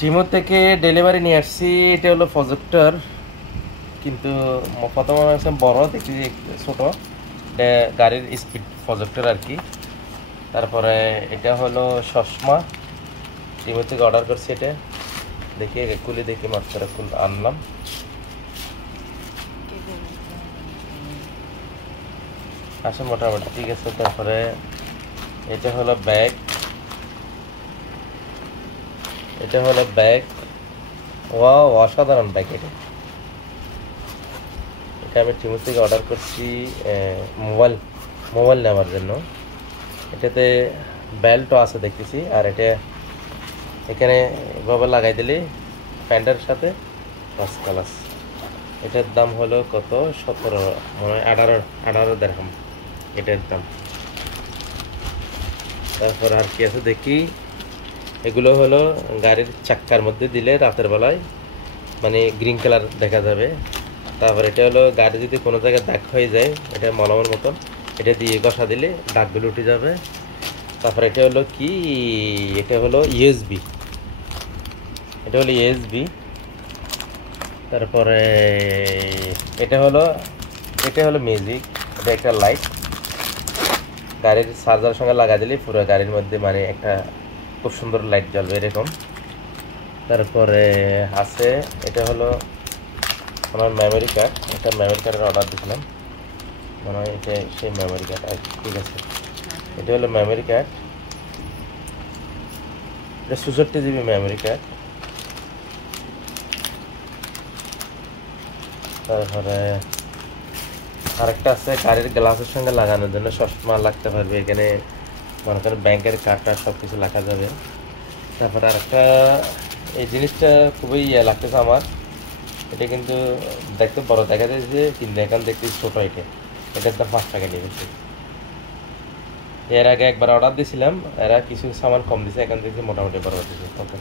Timo থেকে delivery নিয়ে আসছি। এটা হলো প্রজেক্টর, কিন্তু প্রথম মনে হচ্ছে বড়, দেখছি ছোট। এটা গাড়ির স্পিড প্রজেক্টর আর কি। তারপরে এটা হলো চশমা, টিমো থেকে অর্ডার করছি। এটা দেখি খুলে দেখি, মাত্র আনলাম। আসে মোটামুটি ঠিক আছে। তারপরে এটা হলো ব্যাগ, এটা হলো ব্যাগ। ওয়াও, অসাধারণ ব্যাগ এটা। এটা আমি টিমো থেকে অর্ডার করছি মোবাইল মোবাইল নেওয়ার জন্য। এটাতে বেল্টও আছে দেখতেছি, আর এটা এখানে এভাবে লাগাই দিলে প্যান্টের সাথে প্লাস ক্লাস। এটার দাম হলো কত, 17, মানে 18 দেড়হাম এটার দাম। তারপর আর কি আছে দেখি। এগুলো হলো গাড়ির চাক্কার মধ্যে দিলে রাতের বেলায় মানে গ্রিন কালার দেখা যাবে। তারপর এটা হলো গাড়ি যদি কোনো জায়গায় দাগ হয়ে যায়, এটা মলমের মতন, এটা দিয়ে ঘষা দিলে দাগগুলো উঠে যাবে। তারপর এটা হলো কি, এটা হলো ইউএসবি, এটা হলো ইউএসবি। তারপরে এটা হলো এটা হলো মিউজিক, এটা একটা লাইট, গাড়ির চার্জারের সঙ্গে লাগাই দিলে পুরো গাড়ির মধ্যে মানে একটা খুব সুন্দর লাইট জ্বলবে এরকম। তারপরে আছে এটা হলো আমার মেমোরি কার্ড, একটা মেমোরি কার্ডের অর্ডার দিয়েছিলাম, মনে হয় এটা সেই মেমোরি কার্ড। ঠিক আছে, এটা হলো মেমোরি কার্ড, এটা 64 জিবি মেমোরি কার্ড। তারপরে আরেকটা আছে গাড়ির গ্লাসের সঙ্গে লাগানোর জন্য, চশমা লাগতে পারবে এখানে, মনে করেন ব্যাংকের কার্ডটা সব কিছু লেখা যাবে। তারপরে আরেকটা, এই জিনিসটা খুবই লাগতেছে আমার। এটা কিন্তু দেখতে বড় দেখা যাচ্ছে, কিন্তু এখন দেখতে ছোট। এটার দাম 5 টাকা নিয়েছে। এর আগে একবার অর্ডার দিয়েছিলাম, এরা কিছু সামান কম দিছে, এখন দেখছি মোটামুটি বড় দিচ্ছে। ওকে।